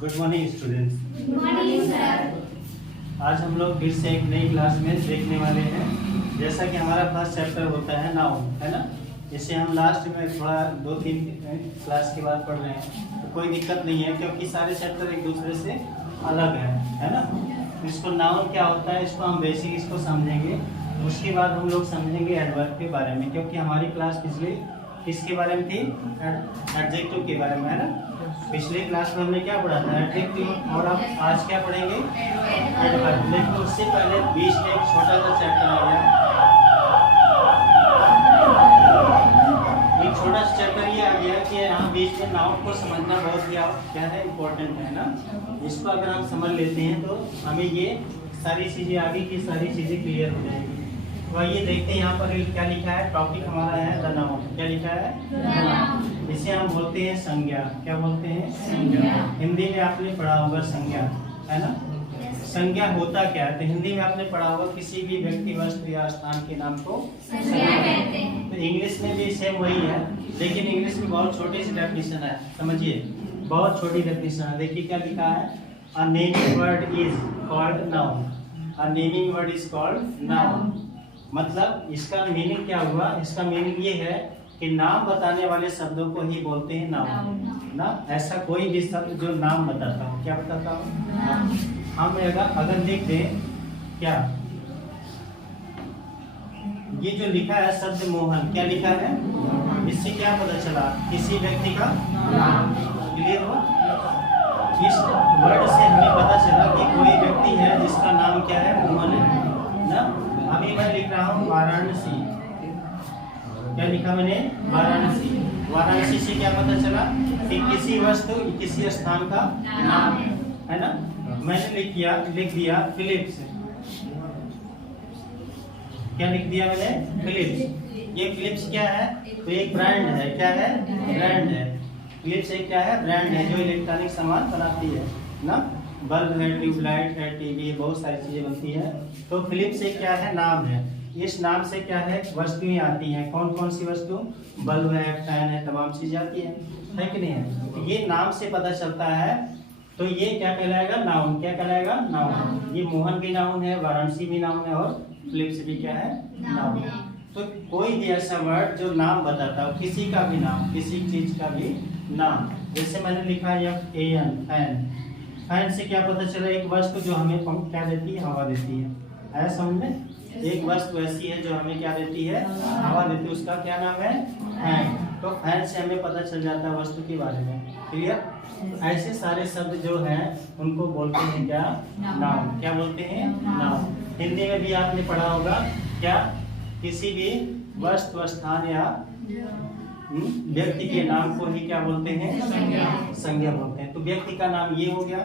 Good morning students. Good morning sir. आज हम लोग फिर से एक नई क्लास में देखने वाले हैं। जैसा कि हमारा फर्स्ट चैप्टर होता है नाउन, है ना। इसे हम लास्ट में थोड़ा 2-3 क्लास के बाद पढ़ रहे हैं, तो कोई दिक्कत नहीं है क्योंकि सारे चैप्टर एक दूसरे से अलग है ना। इसको नाउन क्या होता है इसको हम बेसिक इसको समझेंगे, उसके बाद हम लोग समझेंगे एडवर्ब के बारे में, क्योंकि हमारी क्लास पिछले किसके बारे में थी? एडजेक्टिव के बारे में, है ना। पिछले क्लास में हमने क्या पढ़ा था? एडजेक्टिव। और अब आज क्या पढ़ेंगे? एडवर्ब। लेकिन उससे पहले बीच में एक छोटा सा चैप्टर आ गया, एक छोटा सा चैप्टर ये आ गया कि यहाँ बीच में नाउन को समझना बहुत ही क्या है, इम्पोर्टेंट है ना। इसको अगर हम समझ लेते हैं तो हमें ये सारी चीजें आगे की सारी चीजें क्लियर हो जाएगी। तो आइए देखते हैं यहाँ पर क्या लिखा है। टॉपिक हमारा है द नाउन। क्या लिखा है? The noun. इसे हम बोलते हैं संज्ञा। क्या बोलते हैं? संज्ञा। हिंदी में आपने पढ़ा होगा संज्ञा, है ना। संज्ञा होता क्या है? तो हिंदी में आपने पढ़ा होगा किसी भी व्यक्ति, वस्तु या स्थान के नाम को संज्ञा कहते हैं। तो इंग्लिश में भी सेम वही है, लेकिन इंग्लिश में बहुत छोटी सी डेफिनेशन है, समझिए, बहुत छोटी डेफिनेशन है। देखिए क्या लिखा है, अ naming word is called noun. A naming word is called noun. मतलब इसका मीनिंग क्या हुआ? इसका मीनिंग ये है कि नाम बताने वाले शब्दों को ही बोलते हैं नाउन ना। ऐसा कोई भी शब्द जो नाम बताता हो, क्या बताता हो? हम अगर देख दें क्या ये जो लिखा है शब्द मोहन, क्या लिखा है? इससे क्या पता चला? किसी व्यक्ति का नाम। क्लियर हो? इस वर्ड से हमें पता चला कि कोई व्यक्ति है जिसका नाम क्या है? मोहन है ना। अभी मैं लिख रहा हूँ वाराणसी। क्या लिखा मैंने? वाराणसी। वाराणसी से क्या पता चला कि किसी वस्तु, किसी स्थान का नाम है ना। मैंने लिख दिया फिलिप्स। क्या लिख दिया मैंने? फिलिप्स। ये फिलिप्स क्या है? तो एक ब्रांड है। क्या है? ब्रांड है। फिलिप्स एक क्या है? ब्रांड है जो इलेक्ट्रॉनिक सामान बनाती है ना। बल्ब है, ट्यूबलाइट है, टीवी, बहुत सारी चीजें बनती है। तो फिलिप्स एक क्या है? नाम है। इस नाम से क्या है? वस्तुएं आती हैं। कौन कौन सी वस्तु? बल्ब है, फैन है, तमाम चीजें आती है कि नहीं है। तो ये नाम से पता चलता है, तो ये क्या कहलाएगा? नाउन। क्या कहलाएगा? नाउन। ये मोहन भी नाउन है, वाराणसी भी नाउन है, और फिलिप्स भी क्या है? नाउन है। तो कोई भी ऐसा वर्ड जो नाम बताता हो, किसी का भी नाम, किसी चीज का भी नाम। जैसे मैंने लिखा FAN, फैन। फैन से क्या पता चला? एक वस्तु जो हमें क्या देती है? हवा देती है समझ में। एक वस्तु ऐसी है जो हमें क्या देती है? हवा देती है। उसका क्या नाम है? फैन। तो फैन से हमें पता चल जाता है वस्तु के बारे में। क्लियर? ऐसे सारे शब्द जो हैं उनको बोलते हैं क्या? नाउन। क्या बोलते हैं? नाउन। हिंदी में भी आपने पढ़ा होगा क्या? किसी भी वस्तु, स्थान या व्यक्ति के नाम को ही क्या बोलते हैं? संज्ञा बोलते हैं। तो व्यक्ति का नाम ये हो गया,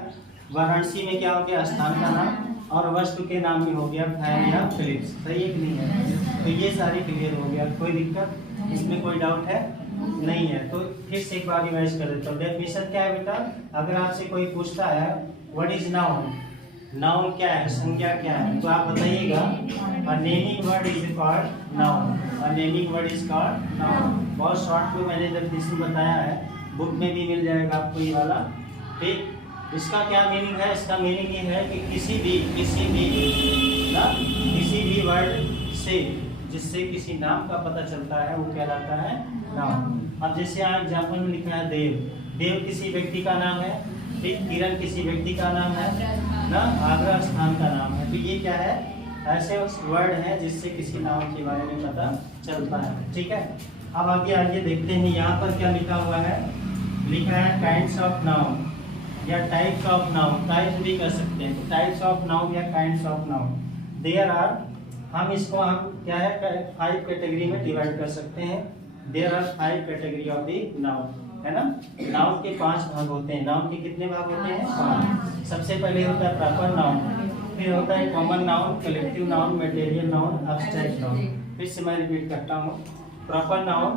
वाराणसी में क्या हो गया? स्थान का नाम, और वस्तु के नाम में हो गया फैन या फिलिप्स। सही है कि नहीं है? तो ये सारी क्लियर हो गया। कोई दिक्कत इसमें? कोई डाउट है? नहीं है। तो फिर से एक बार रिवाइज कर देता हूँ। डेफिनेशन क्या है बेटा? अगर आपसे कोई पूछता है व्हाट इज नाउन, नाउन क्या है, संज्ञा क्या है, तो आप बताइएगा अ naming word is called noun. A naming word is called noun. बहुत शॉर्ट में मैंने डेफिनेशन बताया है, बुक में भी मिल जाएगा आपको ये वाला। ठीक, इसका क्या मीनिंग है? इसका मीनिंग ये है कि किसी भी वर्ड से जिससे किसी नाम का पता चलता है वो कहलाता है नाउन। अब जैसे यहाँ एग्जाम्पल में लिखा है देव। देव किसी व्यक्ति का नाम है। ठीक, किरण किसी व्यक्ति का नाम है ना, आगरा स्थान का नाम है। तो ये क्या है? ऐसे वर्ड हैं जिससे किसी नाम के बारे में पता चलता है। ठीक है, अब आगे देखते हैं। यहाँ पर क्या लिखा हुआ है? लिखा है काइंड्स ऑफ नाउन या टाइप्स ऑफ नाउन। टाइप्स भी कर सकते हैं, टाइप्स ऑफ नाउन या kinds of noun. There are, हम क्या है 5 कैटेगरी में डिवाइड कर सकते हैं। There are 5 category of the noun, है ना। नाउन के 5 भाग होते हैं। नाउन के कितने भाग होते हैं? 5। सबसे पहले होता है प्रॉपर नाउन, फिर होता है common noun, collective noun, material noun, abstract noun. फिर से मैं रिपीट करता हूँ। Proper noun,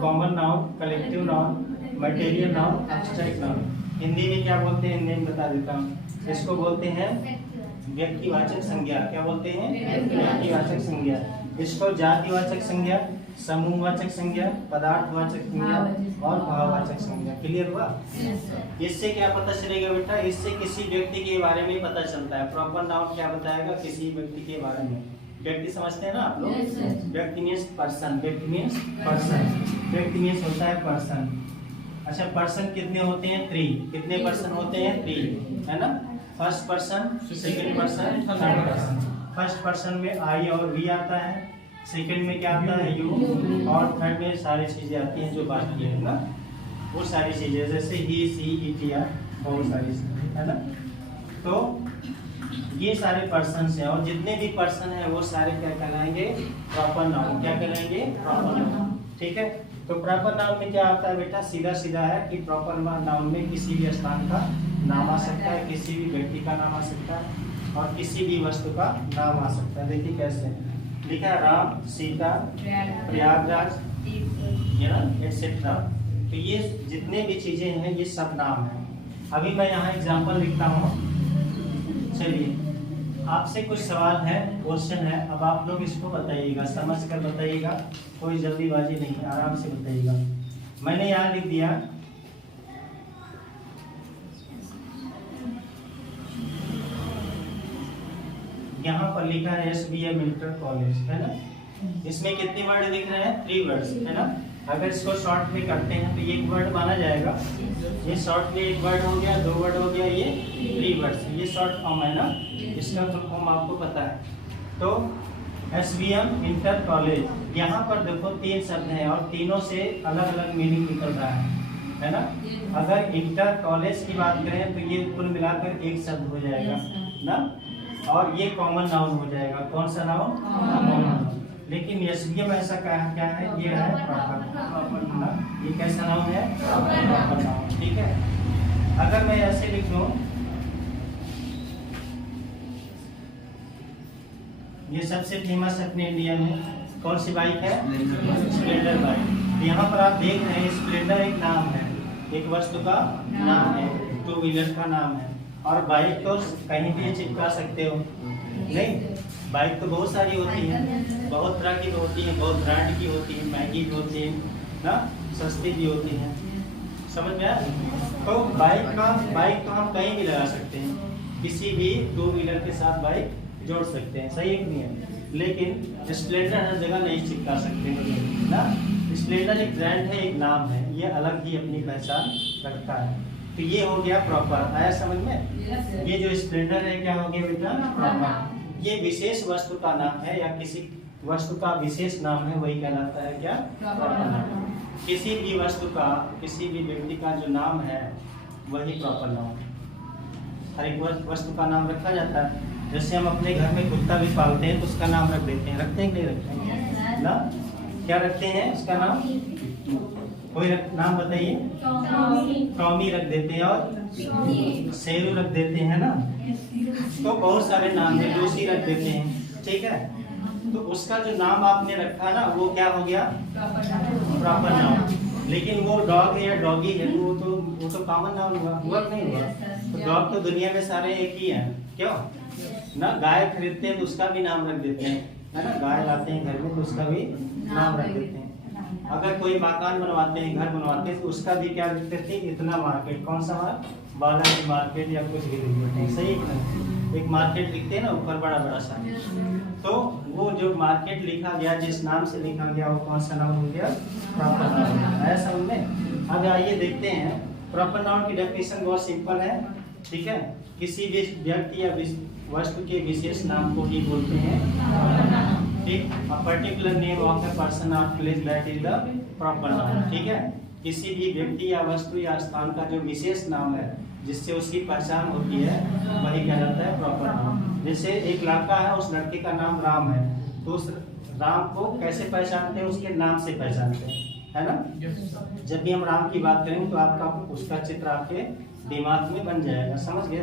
common noun, collective noun, material noun, abstract noun. Hindi में क्या बोलते हैं? हिंदी में बता देता हूँ। इसको बोलते हैं व्यक्तिवाचक संज्ञा। क्या बोलते हैं? व्यक्तिवाचक संज्ञा। इसको जातिवाचक संज्ञा, समूहवाचक संज्ञा, पदार्थवाचक संज्ञा और भाववाचक संज्ञा। क्लियर हुआ? इससे क्या पता चलेगा बेटा? इससे किसी व्यक्ति के बारे में पता चलता है। प्रॉपर नाउन क्या बताएगा? किसी व्यक्ति के बारे में। व्यक्ति समझते हैं ना आप लोग? व्यक्ति मीन्स पर्सन, व्यक्ति मीन्स पर्सन, व्यक्ति मीन्स होता है पर्सन। अच्छा, पर्सन कितने होते हैं? 3। कितने पर्सन होते हैं? 3, है ना? First person, second person, third person. First person में आई और वी आता है, सेकंड में क्या आता है? यू, और थर्ड में सारी चीजें आती हैं जो बाकी है ना, वो सारी चीजें जैसे ही, सी, इट, आर, बहुत सारी चीजें, है ना? तो ये सारे पर्सन्स हैं, और जितने भी पर्सन हैं वो सारे क्या कहलाएंगे? Proper noun. क्या कहलाएंगे? Proper noun. ठीक है? तो प्रॉपर नाउन में क्या आता है बेटा? सीधा सीधा है कि प्रॉपर नाउन में किसी भी स्थान का नाम आ सकता है, किसी भी व्यक्ति का नाम आ सकता है, और किसी भी वस्तु का नाम आ सकता है। देखिए कैसे लिखा है, राम, सीता, प्रयागराज, एक्सेट्रा। तो ये जितने भी चीजें हैं ये सब नाम है। अभी मैं यहाँ एग्जाम्पल लिखता हूँ। चलिए, आपसे कुछ सवाल है, क्वेश्चन है, अब आप लोग इसको बताइएगा, समझ कर बताइएगा, कोई जल्दीबाजी नहीं, आराम से बताइएगा। मैंने यहाँ लिख दिया, यहाँ पर लिखा है SBM इंटर कॉलेज, है ना? इसमें कितने वर्ड दिख रहे हैं? 3 वर्ड्स, है ना? अगर इसको शॉर्ट में करते हैं तो ये एक वर्ड माना जाएगा। ये शॉर्ट में एक वर्ड हो गया, 2 वर्ड हो गया, ये 3 वर्ड्स। ये शॉर्ट फॉर्म है ना, इसका फुल फॉर्म आपको पता है। तो SBM इंटर कॉलेज, यहाँ पर देखो 3 शब्द हैं और तीनों से अलग अलग मीनिंग निकल रहा है ना? अगर इंटर कॉलेज की बात करें तो ये कुल मिलाकर एक शब्द हो जाएगा ना, और ये कॉमन नाउन हो जाएगा। कौन सा नाउन? Common noun. लेकिन SBM ऐसा क्या है? ये है प्रॉपर नाउन। ये कैसा नाउन है? Proper noun. ठीक है? अगर मैं ऐसे लिख दूं, ये सबसे फेमस अपने इंडिया में कौन सी बाइक है? Splendor bike. यहाँ पर आप देख रहे हैं स्प्लेंडर एक नाम है, एक वस्तु का नाम है, 2 व्हीलर का नाम है। और बाइक तो कहीं भी चिपका सकते हो, नहीं? बाइक तो बहुत सारी होती है, बहुत तरह की होती है, बहुत ब्रांड की होती है, महंगी भी होती है ना, सस्ती भी होती है। समझ में आया? तो बाइक तो हम कहीं भी लगा सकते हैं, किसी भी 2 व्हीलर के साथ बाइक जोड़ सकते हैं, सही नहीं है? लेकिन स्प्लेंडर हर जगह नहीं चिपका सकते ना। स्प्लेंडर एक ब्रांड है, एक नाम है, ये अलग ही अपनी पहचान रखता है। तो ये हो गया प्रॉपर। आया समझ में? ये जो स्प्लेंडर है क्या हो गया बेटा? प्रॉपर। ये विशेष वस्तु का नाम है, या किसी वस्तु का विशेष नाम है, वही कहलाता है क्या? प्रॉपर नाम। किसी भी वस्तु का, किसी भी व्यक्ति का जो नाम है वही प्रॉपर नाम। हर एक वस्तु का नाम रखा जाता है। जैसे हम अपने घर में कुत्ता भी पालते हैं तो उसका नाम रख देते हैं, रखते हैं कि नहीं रखते हैं ना? क्या रखते हैं उसका नाम? कोई नाम बताइए। टॉमी रख देते हैं, और शेरू रख देते हैं ना। तो बहुत सारे नाम है, लूसी रख देते हैं। ठीक है? तो उसका जो नाम आपने रखा ना, वो क्या हो गया? Proper noun. लेकिन वो डॉग है या डॉगी है, वो तो कॉमन नाउन हुआ नहीं हुआ? तो डॉग तो दुनिया में सारे एक ही हैं, क्यों ना? गाय खरीदते हैं तो उसका भी नाम रख देते हैं, है ना? गाय लाते हैं घर में तो उसका भी नाम रख देते हैं। अगर कोई मकान बनवाते हैं, घर बनवाते हैं, तो उसका भी क्या लिखते थे? इतना मार्केट। कौन सा बालाजी मार्केट या कुछ भी लिख देते हैं, सही नहीं? एक मार्केट लिखते हैं ना ऊपर बड़ा बड़ा सा। तो वो जो मार्केट लिखा गया, जिस नाम से लिखा गया, वो कौन सा नाम हो गया? Proper noun. आया समझ में? अब आइए देखते हैं। प्रॉपर नाउन की डेफिनेशन बहुत सिंपल है। ठीक है? किसी भी व्यक्ति या वस्तु के विशेष नाम को ही बोलते हैं। ठीक? A particular name of a person or place that is the proper noun। ठीक है? किसी भी व्यक्ति या वस्तु या स्थान का जो विशेष नाम है, जिससे उसकी पहचान होती है, वही कहलाता है प्रॉपर नाउन। जैसे एक लड़का है, उस लड़के का नाम राम है, तो उस राम को कैसे पहचानते हैं? उसके नाम से पहचानते हैं, है ना? जब भी हम राम की बात करेंगे तो आपका उसका चित्र आपके दिमाग में बन जाएगा। समझ गए?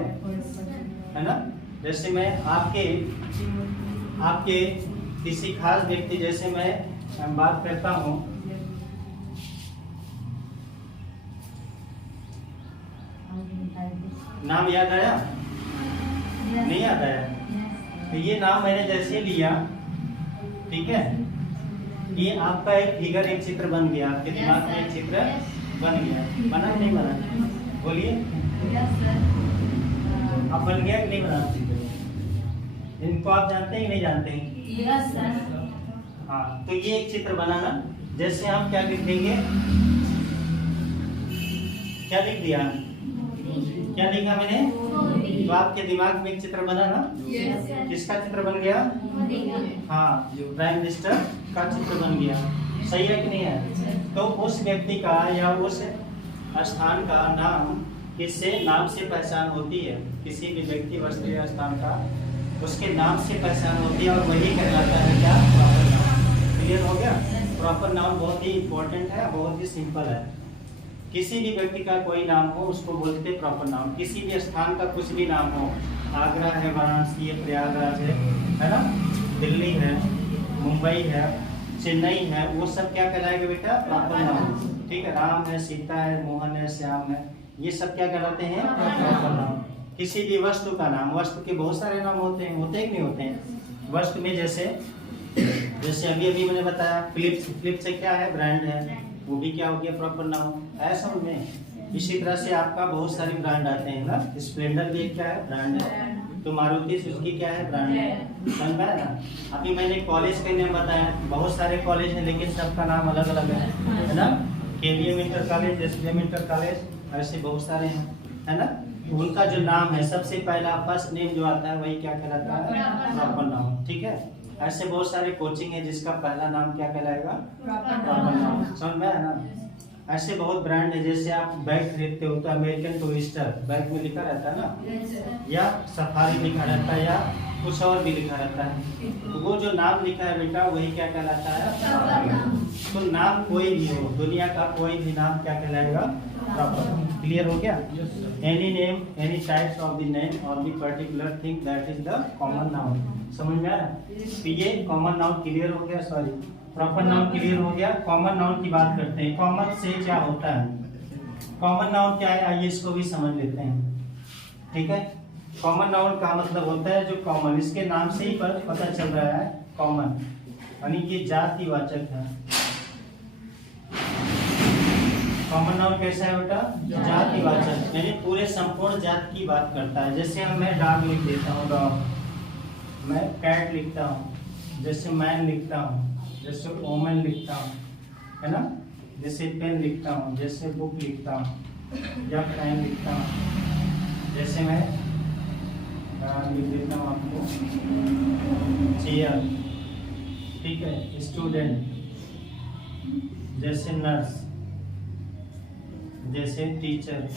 है ना? जैसे मैं आपके किसी खास व्यक्ति, जैसे मैं बात करता हूँ, नाम याद आया? नहीं याद आया? तो ये नाम मैंने जैसे लिया, ठीक है, ये आपका एक फिगर, एक चित्र बन गया, आपके दिमाग में एक चित्र बन गया, बना नहीं बना? बोलिए, अब बन गया कि नहीं बना चित्र? इनको आप जानते हैं कि नहीं जानते हैं? हाँ, तो ये एक चित्र बनाना। जैसे हम क्या लिख देंगे, क्या लिख दिया, क्या लिखा मैंने? तो आपके दिमाग में एक चित्र बना ना? किसका चित्र बन गया? हाँ, प्राइम मिनिस्टर का चित्र बन गया। सही है कि नहीं है? तो उस व्यक्ति का या उस स्थान का नाम किससे, नाम से पहचान होती है। किसी भी व्यक्ति, वस्तु या स्थान का उसके नाम से पहचान होती है और वही कहलाता है क्या? Proper noun. क्लियर हो गया? प्रॉपर नाउन बहुत ही इंपॉर्टेंट है, बहुत ही सिंपल है। किसी भी व्यक्ति का कोई नाम हो उसको बोलते हैं प्रॉपर नाउन। किसी भी स्थान का कुछ भी नाम हो, आगरा है, वाराणसी है, प्रयागराज है ना, दिल्ली है, मुंबई है, चेन्नई है, वो सब क्या कहलाएगा बेटा? Proper noun. ठीक है, राम है, सीता है, मोहन है, श्याम है, ये सब क्या कहलाते हैं? Proper noun. किसी भी वस्तु का नाम, वस्तु के बहुत सारे नाम होते हैं, होते हैं कि नहीं होते हैं? वस्तु में जैसे अभी अभी मैंने बताया फिलिप्स, फिलिप्स क्या है? ब्रांड है, वो भी क्या हो गया? Proper noun. ऐसा में इसी तरह से आपका बहुत सारे ब्रांड आते हैं ना। स्प्लेंडर भी क्या है? ब्रांड है। तो मारुति सुजुकी क्या है? ब्रांड है। समझ में आया ना? अभी मैंने कॉलेज का नाम बताया, बहुत सारे कॉलेज हैं लेकिन सबका नाम अलग अलग है ना। KVM inter college, SBM inter college, ऐसे बहुत सारे हैं, है ना। उनका जो नाम है, सबसे पहला फर्स्ट नेम जो आता है वही क्या कहलाता है? Proper noun. ठीक है, ऐसे बहुत सारे कोचिंग है जिसका पहला नाम क्या कहलाएगा? Proper noun. समझ में आया ना? ऐसे बहुत ब्रांड है, जैसे आप बैग खरीदते हो तो अमेरिकन टूरिस्टर बैग में लिखा रहता है ना, या सफारी लिखा रहता है, या कुछ और भी लिखा रहता है। तो वो जो नाम लिखा है बेटा वही क्या कहलाता है? तो नाम कोई भी हो, दुनिया का कोई भी नाम क्या कहलाएगा? प्रॉपर। क्लियर हो गया? Any name, any types of the name और the particular thing that is the common noun. समझ में आया? तो ये कॉमन नाउन क्लियर हो गया, सॉरी प्रॉपर नाउन क्लियर हो गया। कॉमन नाउन की बात करते हैं। कॉमन से क्या होता है? कॉमन नाउन क्या है, आइए इसको भी समझ लेते हैं। ठीक है, कॉमन नाउन का मतलब होता है जो कॉमन, इसके नाम से ही पता चल रहा है कॉमन, यानी कि जातिवाचक है। कॉमन नाउन कैसा है बेटा? जातिवाचक, यानी पूरे संपूर्ण जाति की बात करता है। जैसे हम मैं डॉग लिख देता हूँ, डॉग, मैं कैट लिखता हूँ, जैसे मैन लिखता हूँ, जैसे वोमन लिखता हूँ, है ना, जैसे पेन लिखता हूँ, जैसे बुक लिखता हूँ, या पेन लिखता हूँ, जैसे मैं लिख देता हूँ आपको चेयर, ठीक है, स्टूडेंट, जैसे नर्स, जैसे टीचर,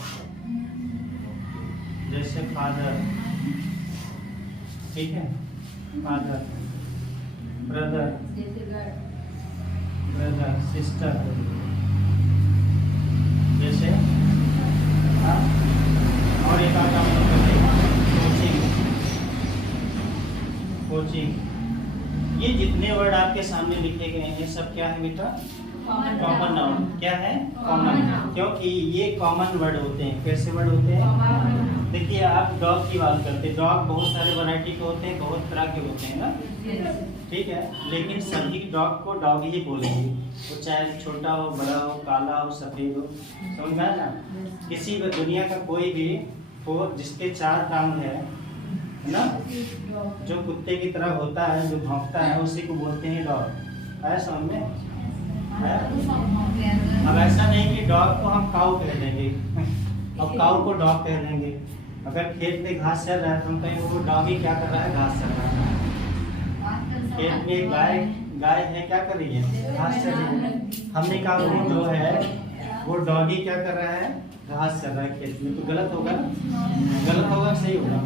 जैसे फादर, ठीक है, फादर, ब्रदर, सिस्टर, जैसे और एक आता कोचिंग। ये जितने वर्ड आपके सामने लिखे गए हैं सब क्या है बेटा? Common noun. क्या है? कॉमन, क्योंकि ये कॉमन वर्ड होते हैं। कैसे वर्ड होते हैं? देखिए, आप डॉग की बात करते हैं, डॉग बहुत सारे वैरायटी के होते हैं, बहुत तरह के होते हैं ना, ठीक है, लेकिन सभी डॉग को डॉग ही बोलेंगे, वो चाहे छोटा हो, बड़ा हो, काला हो, सफेद हो। समझ में आया ना? किसी भी दुनिया का कोई भी हो जिसके 4 टांग है ना, जो कुत्ते की तरह होता है, जो भौंकता है, उसी को बोलते हैं डॉग। है समझ में? अब ऐसा नहीं कि डॉग को हम काऊ कह देंगे, अब काऊ को डॉग कह देंगे। अगर खेत में घास चल रहा है तो हम कहेंगे वो डॉग ही क्या कर रहा है? घास चल रहा है। खेत में गाय है, क्या कर रही है? घास चल रही है। हमने कहा वो जो है वो डॉगी क्या कर रहा है? घास चल रहा है खेत में। तो गलत होगा ना? गलत होगा, सही होगा?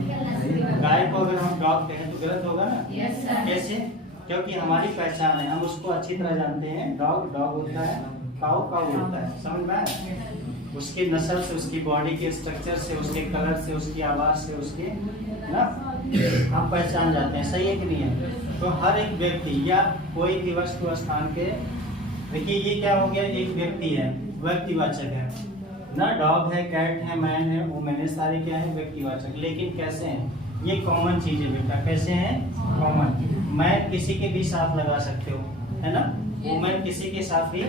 गाय को अगर हम डॉग कहें तो गलत होगा ना? कैसे? क्योंकि हमारी पहचान है, हम उसको अच्छी तरह जानते हैं। डॉग डॉग होता है, काऊ काऊ होता है। समझ में आया? उसकी नस्ल से, उसकी बॉडी के स्ट्रक्चर से, उसके कलर से, उसकी आवाज से, उसके ना हम पहचान जाते हैं। सही है कि नहीं है? तो हर एक व्यक्ति या कोई भी वस्तु स्थान के, देखिए ये क्या हो गया? एक व्यक्ति है, व्यक्तिवाचक है ना। डॉग है, कैट है, मैन है, वुमेन है, सारे क्या है? व्यक्तिवाचक। लेकिन कैसे हैं? ये कॉमन चीज है बेटा। कैसे हैं? कॉमन। मैं किसी के भी साथ लगा सकते हो, है ना। वुमेन किसी के साथ भी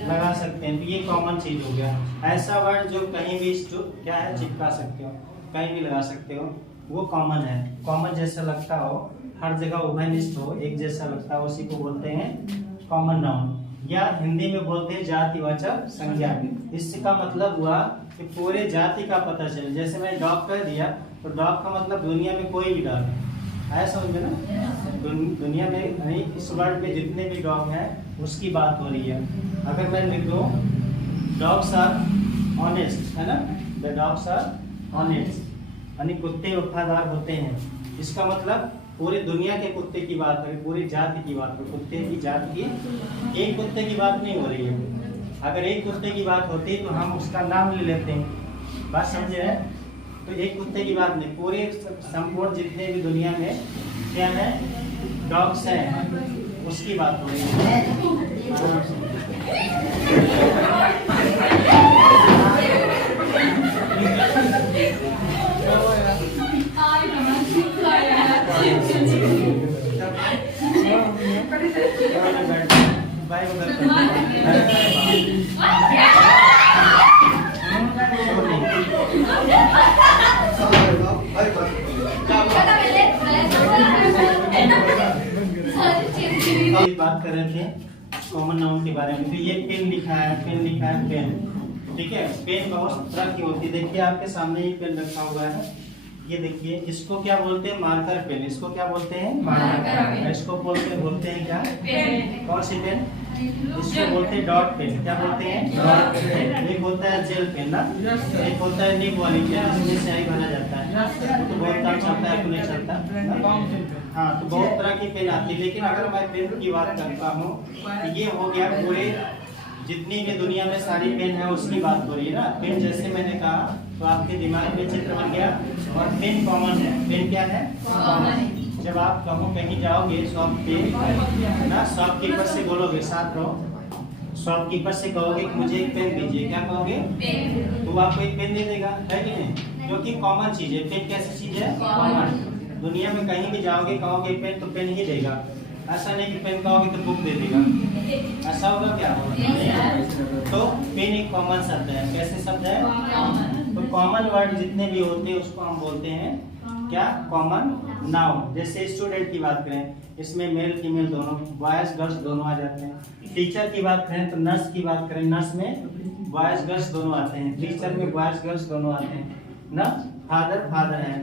लगा सकते हैं, तो ये कॉमन चीज हो गया। ऐसा वर्ड जो कहीं भी क्या है चिपका सकते हो, कहीं भी लगा सकते हो, वो कॉमन है। कॉमन जैसा लगता हो, हर जगह उभयनिष्ठ हो, एक जैसा लगता हो, उसी को बोलते हैं कॉमन नाउन, या हिंदी में बोलते हैं जातिवाचक संज्ञा। इसका मतलब हुआ कि पूरे जाति का पता चले। जैसे मैंने डॉग कह दिया, तो डॉग का मतलब दुनिया में कोई भी डॉग है, समझे ना? दुनिया में इस वर्ल्ड में जितने भी डॉग हैं उसकी बात हो रही है। अगर मैं लिख दूं डॉग्स आर ऑनेस्ट, है ना, द डॉग्स आर ऑनेस्ट, यानी कुत्ते वफादार होते हैं, इसका मतलब पूरी दुनिया के कुत्ते की बात है, पूरी जाति की बात है, कुत्ते की जाति की, एक कुत्ते की बात नहीं हो रही है। अगर एक कुत्ते की बात होती तो हम उसका नाम ले लेते हैं, बात समझे है? तो एक कुत्ते की बात नहीं, पूरे संपूर्ण जितने भी दुनिया में क्या है डॉग्स हैं उसकी बात हो रही है। बात कर रहे थे कॉमन नाउन के बारे में। तो ये पेन लिखा है, पेन लिखा है, पेन, ठीक है। पेन बहुत तरह की होती है, देखिए आपके सामने ही पेन रखा हुआ है, ये देखिए, इसको क्या बोलते हैं? Marker pen. इसको क्या बोलते हैं? मार्कर। इसको बोलते हैं क्या? पेन। कौन सी पेन? इसको बोलते हैं डॉट पेन। क्या बोलते हैं? Dot pen. एक होता है जेल पेन ना, एक होता है निब वाली पेन, जिसमें स्याही भरा जाता है, वो तो बहुत काम चलता है, नहीं चलता। हाँ, तो बहुत तरह की पेन आती है। लेकिन अगर मैं पेन की बात करता हूँ, ये हो गया पूरे जितनी भी दुनिया में सारी पेन है उसकी बात हो रही है ना। पेन जैसे मैंने कहा तो आपके दिमाग में चित्र बन गया, और पेन कॉमन है। पेन क्या है? कॉमन। जब आप कहीं जाओगे शॉप पे ना, शॉपकीपर से बोलोगे, साथ रहो, शॉपकीपर से कहोगे कि मुझे एक पेन दीजिए, क्या कहोगे? पेन। तो आपको एक पेन दे देगा, है कि नहीं? क्योंकि कॉमन चीज है। पेन कैसी चीज है? कॉमन। दुनिया में कहीं भी जाओगे कहोगे पेन, तो पेन ही देगा। ऐसा नहीं कि पेन कहोगे तो बुक दे देगा, ऐसा होगा क्या होगा? तो पेन एक कॉमन शब्द है। कैसे शब्द है? तो कॉमन वर्ड जितने भी होते हैं उसको हम बोलते हैं क्या? Common noun. जैसे स्टूडेंट की बात करें, इसमें मेल फीमेल दोनों, बॉयज गर्ल्स दोनों आ जाते हैं। टीचर की बात करें तो नर्स की बात करें, नर्स में बॉयज गर्ल्स दोनों आते हैं, टीचर में बॉयज गर्ल्स दोनों आते हैं ना। फादर है,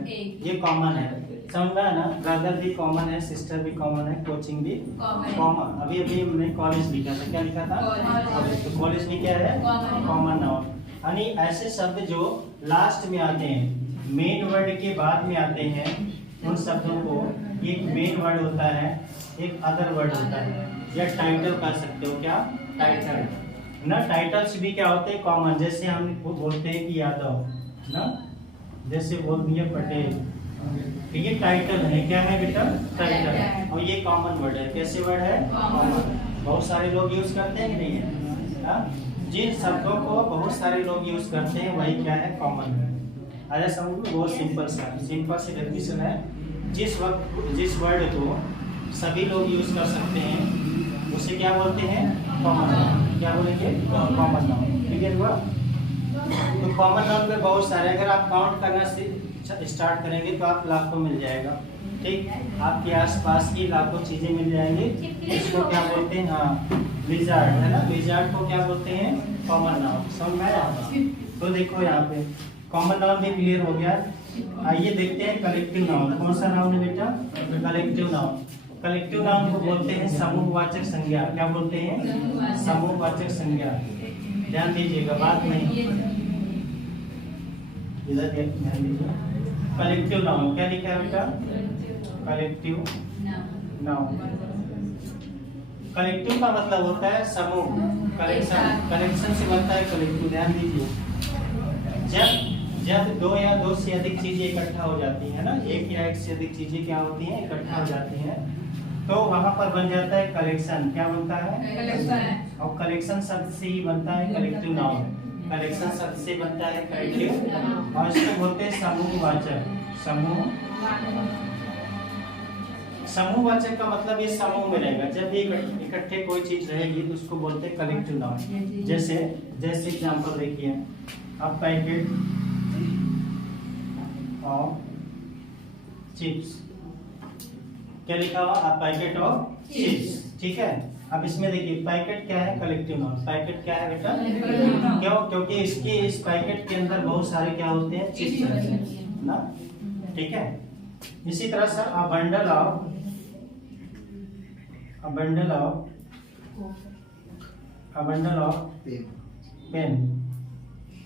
ये कॉमन है, समझ में ना। ब्रदर भी कॉमन है, सिस्टर भी कॉमन है, कोचिंग भी कॉमन। अभी हमने कॉलेज लिखा था, क्या लिखा था? कॉलेज। तो कॉलेज भी क्या है? Common noun. यानी ऐसे शब्द जो लास्ट में आते हैं, मेन वर्ड के बाद में आते हैं, उन शब्दों को एक मेन वर्ड होता है, एक अदर वर्ड होता है, या टाइटल कर सकते हो। क्या? टाइटल ना। टाइटल्स भी क्या होते हैं? कॉमन। जैसे हम बोलते हैं कि यादव ना, जैसे बोल दिया पटेल, तो ये टाइटल है। क्या है बेटा? टाइटल। और ये कॉमन वर्ड है। कैसे वर्ड है? कॉमन। बहुत सारे लोग यूज करते हैं कि नहीं है? जिन शब्दों को बहुत सारे लोग यूज करते हैं वही क्या है? कॉमन है। अरे समझ लो, बहुत सिंपल सी डेफिनेशन है। जिस वर्ड को सभी लोग यूज कर सकते हैं उसे क्या बोलते हैं? Common noun. क्या बोलेंगे? Common noun. ठीक है हुआ? तो कॉमन नाउन में बहुत सारे, अगर आप काउंट करना स्टार्ट करेंगे तो आप लाखों मिल जाएगा। ठीक, आपके आसपास की लाखों चीजें मिल जाएंगी। इसको क्या बोलते हैं? हाँ, लिजार्ड है ना। लिजार्ड को क्या बोलते हैं? Common noun. समझ में आया? तो देखो यहाँ पे कॉमन नाउन भी क्लियर हो गया। आइए देखते हैं कलेक्टिव नाउन। कौन सा नाउन है बेटा? Collective noun. कलेक्टिव नाउन को बोलते हैं समूहवाचक संज्ञा। क्या बोलते हैं? समूहवाचक संज्ञा। ध्यान दीजिएगा, बात नहीं इधर ध्यान दीजिए। कलेक्टिव नाउन क्या लिखा है बेटा? Collective noun. कलेक्टिव का मतलब होता है समूह, कलेक्शन से बनता है कलेक्टिव। ध्यान दीजिए, जब दो या दो से अधिक चीजें इकट्ठा हो जाती है ना, एक या एक से अधिक चीजें क्या होती हैं? इकट्ठा हो जाती हैं, तो वहां पर बन जाता है कलेक्शन। क्या बनता है? कलेक्शन। और कलेक्शन शब्द से ही बनता है कलेक्टिव नाउन। कलेक्शन शब्द से बनता है कलेक्टिव, और इसको बोलते हैं समूहवाचक। समूह समूहवाचक का मतलब ये समूह में रहेगा। जब भी इकट्ठे कोई चीज रहेगी तो उसको बोलते हैं कलेक्टिव नाउन। जैसे एग्जांपल देखिए, अ पैकेट ऑफ चिप्स, क्या लिखा हुआ? अ पैकेट ऑफ चिप्स, ठीक है। अब इसमें देखिए पैकेट क्या है? Collective noun. पैकेट क्या है बेटा? क्यों? क्योंकि इस पैकेट के अंदर बहुत सारे क्या होते हैं? चिप्स रहते हैं ना, ठीक है। इसी तरह से अ बंडल ऑफ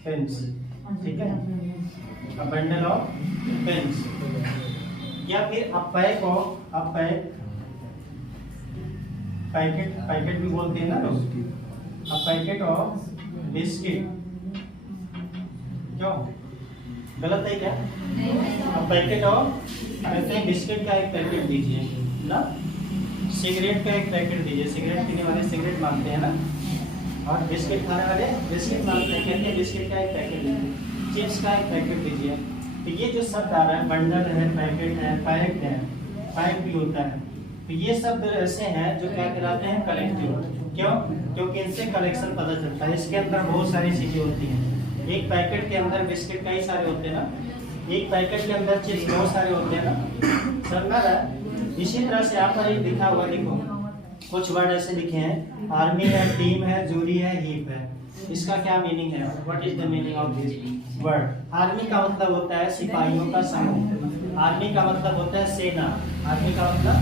पेन्स, ठीक है। अ बंडल ऑफ पेन्स, या फिर पैकेट भी बोलते हैं ना लोग। अ पैकेट ऑफ बिस्किट, क्यों गलत है क्या? अ पैकेट ऑफ, कहते हैं बिस्किट का एक पैकेट दीजिए ना, सिगरेट का एक पैकेट दीजिए। सिगरेट पीने वाले सिगरेट मांगते हैं ना, और बिस्किट खाने वाले बिस्किट मांगते हैं, कहते हैं बिस्किट का एक पैकेट दीजिए, चिप्स का एक पैकेट दीजिए। तो ये जो शब्द आ रहा है, बंडल है, पैकेट है, पैक है, पैक भी होता है, तो ये शब्द ऐसे हैं जो क्या कहलाते हैं? कलेक्टिव। क्यों? क्योंकि इनसे कलेक्शन पता चलता है। इसके अंदर बहुत सारी चीजें होती हैं। एक पैकेट के अंदर बिस्किट कई सारे होते हैं ना, एक पैकेट के अंदर चिप्स बहुत सारे होते हैं ना, समझ रहा है? इसी तरह से यहाँ पर एक लिखा हुआ, देखो कुछ वर्ड ऐसे लिखे हैं, आर्मी है, टीम है, जूरी है, हीप है। इसका क्या मीनिंग है? What is the meaning of this word? Army का मतलब होता है सिपाहियों का समूह। आर्मी का मतलब होता है सेना। आर्मी का मतलब,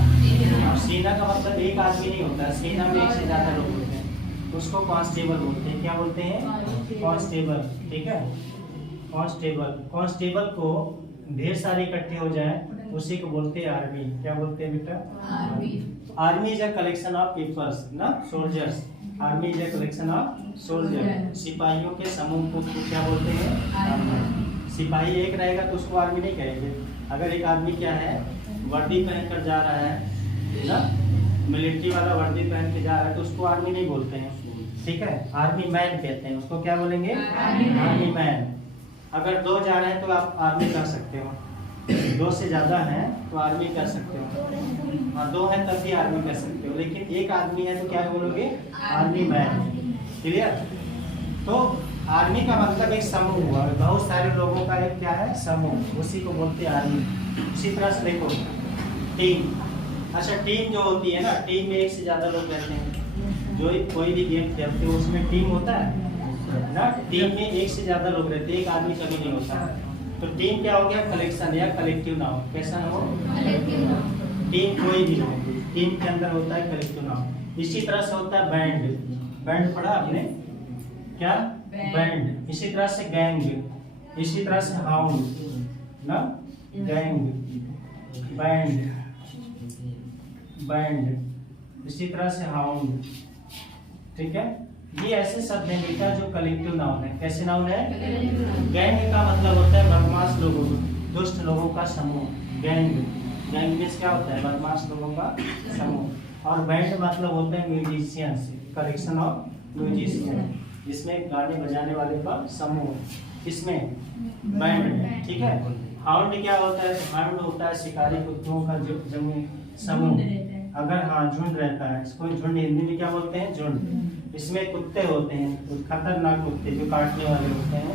सेना का मतलब एक आदमी नहीं होता है, सेना में एक से ज्यादा लोग होते हैं, उसको कांस्टेबल बोलते हैं। क्या बोलते हैं? कांस्टेबल, ठीक है। कांस्टेबल को ढेर सारे इकट्ठे हो जाए उसी को बोलते हैं आर्मी। क्या बोलते हैं बेटा? Army is a collection of peoples ना, soldiers. Army is a collection of soldier. सिपाहियों के समूह को क्या बोलते हैं? आर्मी। सिपाही एक रहेगा तो उसको आर्मी नहीं कहेंगे। अगर एक आदमी क्या है, वर्दी पहनकर जा रहा है ना, मिलिट्री वाला वर्दी पहन के जा रहा है, तो उसको आर्मी नहीं बोलते हैं, ठीक है। आर्मी मैन कहते हैं उसको। क्या बोलेंगे? Army man. अगर दो जा रहे हैं तो आप आर्मी कर सकते हो, दो से ज्यादा हैं तो आर्मी कर सकते हो, और दो हैं तब भी आर्मी कर सकते हो, लेकिन एक आदमी है तो क्या बोलोगे? Army man. क्लियर? तो आर्मी का मतलब एक समूह हुआ, बहुत सारे लोगों का एक क्या है? समूह, उसी को बोलते हैं आर्मी। उसी तरह से देखो टीम। अच्छा, टीम जो होती है ना, टीम में एक से ज्यादा लोग रहते हैं। जो कोई भी गेम खेलते हो उसमें टीम होता है ना, टीम में एक से ज्यादा लोग रहते हैं, एक आदमी कभी नहीं होता। तो टीम क्या हो गया? कलेक्शन या कलेक्टिव नाउन। कैसा हो? टीम कोई भी हो, टीम के अंदर होता है कलेक्टिव नाउन। इसी तरह से होता है बैंड। बैंड पढ़ा आपने? क्या? बैंड। इसी तरह से गैंग, इसी तरह से हाउंड ना, गैंग, बैंड, इसी तरह से हाउंड, ठीक है। ये ऐसे शब्द हैं बेटा जो कलेक्टिव नाउन है। कैसे नाउन है? गैंग का मतलब होता है बदमाश लोगों, दुष्ट लोगों का समूह। गैंग में क्या होता है? बदमाश लोगों का समूह। और बैंड मतलब होता है म्यूजिशियंस, कलेक्शन ऑफ म्यूजिशियन, जिसमें गाने बजाने वाले का समूह, इसमें बैंड, ठीक है। हाउंड क्या होता है? हाउंड होता है शिकारी कुत्तों का समूह। अगर हाँ झुंड रहता है, इसको झुंड हिंदी में क्या बोलते हैं? झुंड। इसमें कुत्ते होते हैं, खतरनाक कुत्ते जो काटने वाले होते हैं,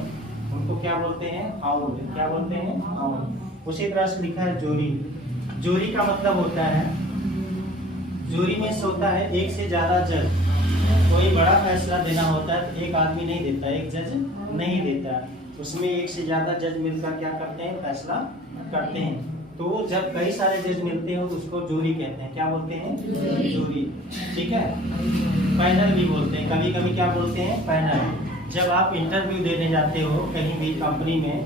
उनको क्या बोलते हैं? हाउंड। क्या बोलते हैं? हाउंड। उसी तरह से लिखा है जोरी। जोरी का मतलब होता है, जोरी में से होता है एक से ज्यादा जज। कोई बड़ा फैसला देना होता है तो एक आदमी नहीं देता, एक जज नहीं देता, उसमें एक से ज्यादा जज मिलकर क्या करते हैं? फैसला करते हैं। तो जब कई सारे जज मिलते हैं तो उसको जूरी कहते हैं। क्या बोलते हैं? जूरी, ठीक है। पैनल भी बोलते हैं, कभी कभी क्या बोलते हैं? पैनल। जब आप इंटरव्यू देने जाते हो कहीं भी कंपनी में,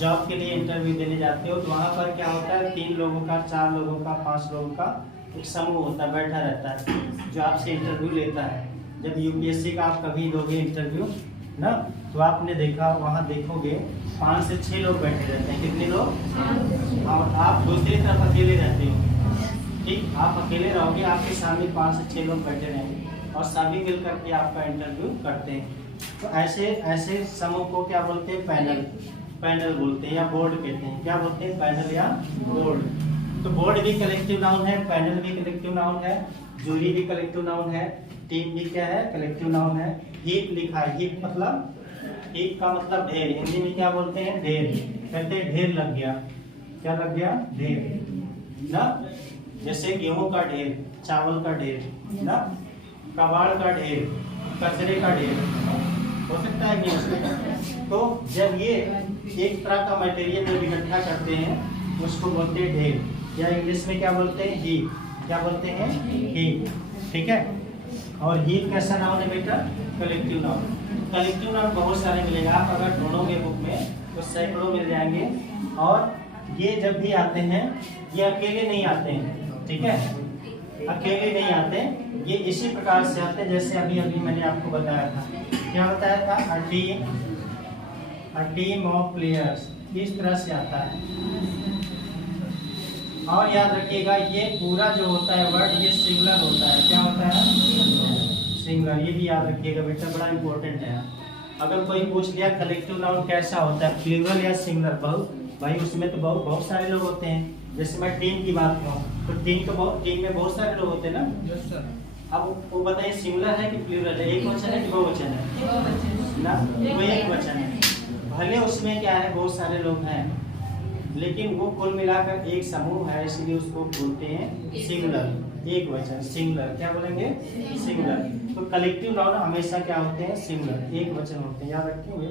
जॉब के लिए इंटरव्यू देने जाते हो, तो वहाँ पर क्या होता है? 3 लोगों का, 4 लोगों का, 5 लोगों का एक समूह होता है, बैठा रहता है, जो आपसे इंटरव्यू लेता है। जब यूपीएससी का आप कभी दोगे इंटरव्यू ना, तो आपने देखा, वहाँ देखोगे 5 से 6 लोग बैठे रहते हैं। कितने लोग? और आप दूसरी तरफ अकेले रहते हो, ठीक। आप अकेले रहोगे, आपके सामने 5 से 6 लोग बैठे रहेंगे और सभी मिलकर के आपका इंटरव्यू करते हैं। तो ऐसे समूह को क्या बोलते हैं? पैनल बोलते हैं या बोर्ड कहते हैं। क्या बोलते हैं? पैनल या बोर्ड। तो बोर्ड भी कलेक्टिव नाउन है, पैनल भी कलेक्टिव नाउन है, जूरी भी कलेक्टिव नाउन है, टीम भी क्या है, कलेक्टिव नाउन है। हीप लिखा है, हीप मतलब, हीप का मतलब ढेर, हिंदी में क्या बोलते हैं, ढेर। कहते हैं ढेर लग गया, क्या लग गया, ढेर ना। जैसे गेहूं का ढेर, चावल का ढेर ना, कबाड़ का ढेर, कचरे का ढेर, हो सकता है कि उसमें। तो जब ये एक तरह का मटेरियल जब इकट्ठा करते हैं उसको बोलते हैं ढेर, या इंग्लिश में क्या बोलते हैं, हीप। क्या बोलते हैं, हीप। ठीक है। और हीप कैसा नाउन है बेटा, कलेक्टिव नाउन। कलेक्टिव नाउन बहुत सारे मिलेंगे, आप अगर ढूंढोगे बुक में तो सैकड़ों मिल जाएंगे। और ये जब भी आते हैं ये अकेले नहीं आते हैं, ठीक है, अकेले नहीं आते, ये इसी प्रकार से आते हैं जैसे अभी अभी मैंने आपको बताया था। क्या बताया था, अ टीम ऑफ प्लेयर्स, इस तरह से आता है। और याद रखिएगा ये पूरा जो होता है वर्ड ये सिंगुलर होता है। क्या होता है, सिंगुलर। ये भी याद रखिएगा बेटा, बड़ा इंपॉर्टेंट है। अगर कोई पूछ लिया कलेक्टिव नाउन कैसा होता है, प्लूरल या सिंगुलर, बहुत भाई उसमें तो बहुत सारे लोग होते हैं। जैसे मैं टीम की बात करूँ तो टीम में बहुत सारे लोग होते हैं ना। अब वो बताइए सिंगुलर है कि प्लूरल है, एक वचन है कि बहुवचन है ना, वो एक वचन है। भले उसमें क्या है, बहुत सारे लोग हैं, लेकिन वो कुल मिलाकर एक समूह है, इसलिए उसको बोलते हैं सिंगुलर, एक वचन, सिंगुलर। क्या बोलेंगे, सिंगुलर। तो कलेक्टिव नाउन हमेशा क्या होते हैं, सिंगुलर, एक वचन होते हैं। याद रखेंगे,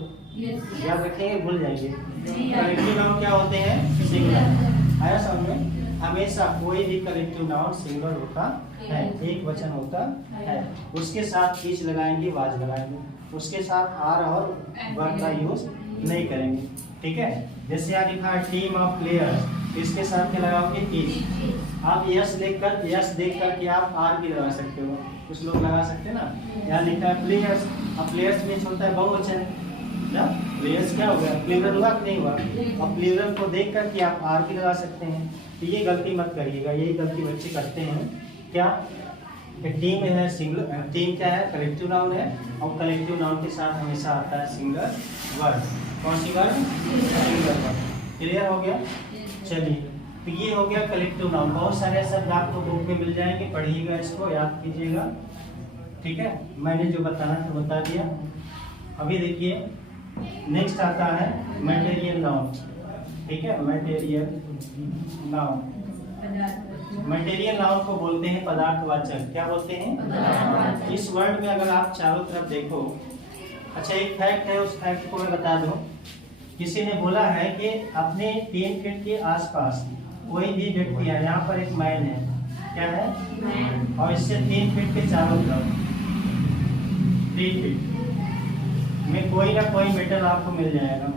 याद रखेंगे, भूल जाएंगे। कलेक्टिव नाउन क्या होते हैं, सिंगुलर। आया समझ में। हमेशा कोई भी कलेक्टिव नाउन सिंगुलर होता है, एक वचन होता है। उसके साथ ईच लगाएंगे, वाज लगाएंगे, उसके साथ आर और वर्ब का यूज नहीं करेंगे। ठीक है। जैसे यहाँ लिखा है टीम ऑफ प्लेयर्स, इसके साथ क्या लगाओगे, ईच। आप यस देख कर कि आप आर भी लगा सकते हो, कुछ लोग लगा सकते हैं ना। यहाँ लिखा है प्लेयर्स, अब प्लेयर्स में होता है बहुवचन ना, प्लेयर्स क्या हो गया, प्लूरल हुआ कि नहीं हुआ। अब प्लूरल को देख कर कि आप आर भी लगा सकते हैं। तो ये गलती मत करिएगा, यही गलती बच्चे करते हैं। क्या, टीम है सिंगुलर, टीम क्या है, कलेक्टिव नाउन है, और कलेक्टिव नाउन के साथ हमेशा आता है सिंगुलर वर्ड। कौन सी वर्ड, सिंगुलर वर्ड। क्लियर हो गया। चलिए, तो ये हो गया कलेक्टिव नाउन। बहुत सारे शब्द आपको बुक में मिल जाएंगे, पढ़िएगा, इसको याद कीजिएगा। ठीक है, मैंने जो बताना था बता दिया। अभी देखिए नेक्स्ट आता है मटेरियल नाउन। ठीक है, मटेरियल नाउन, मटेरियल नाउन को बोलते हैं पदार्थवाचक। क्या बोलते हैं, इस वर्ड में अगर आप चारों तरफ देखो। अच्छा, एक फैक्ट है, उस फैक्ट को मैं बता दूं। किसी ने बोला है कि अपने 3 फीट के आसपास कोई भी व्यक्ति है, यहाँ पर एक मैन है, क्या है, और इससे 3 फीट के चारों तरफ 3 फीट में कोई ना कोई मेटल आपको मिल जाएगा।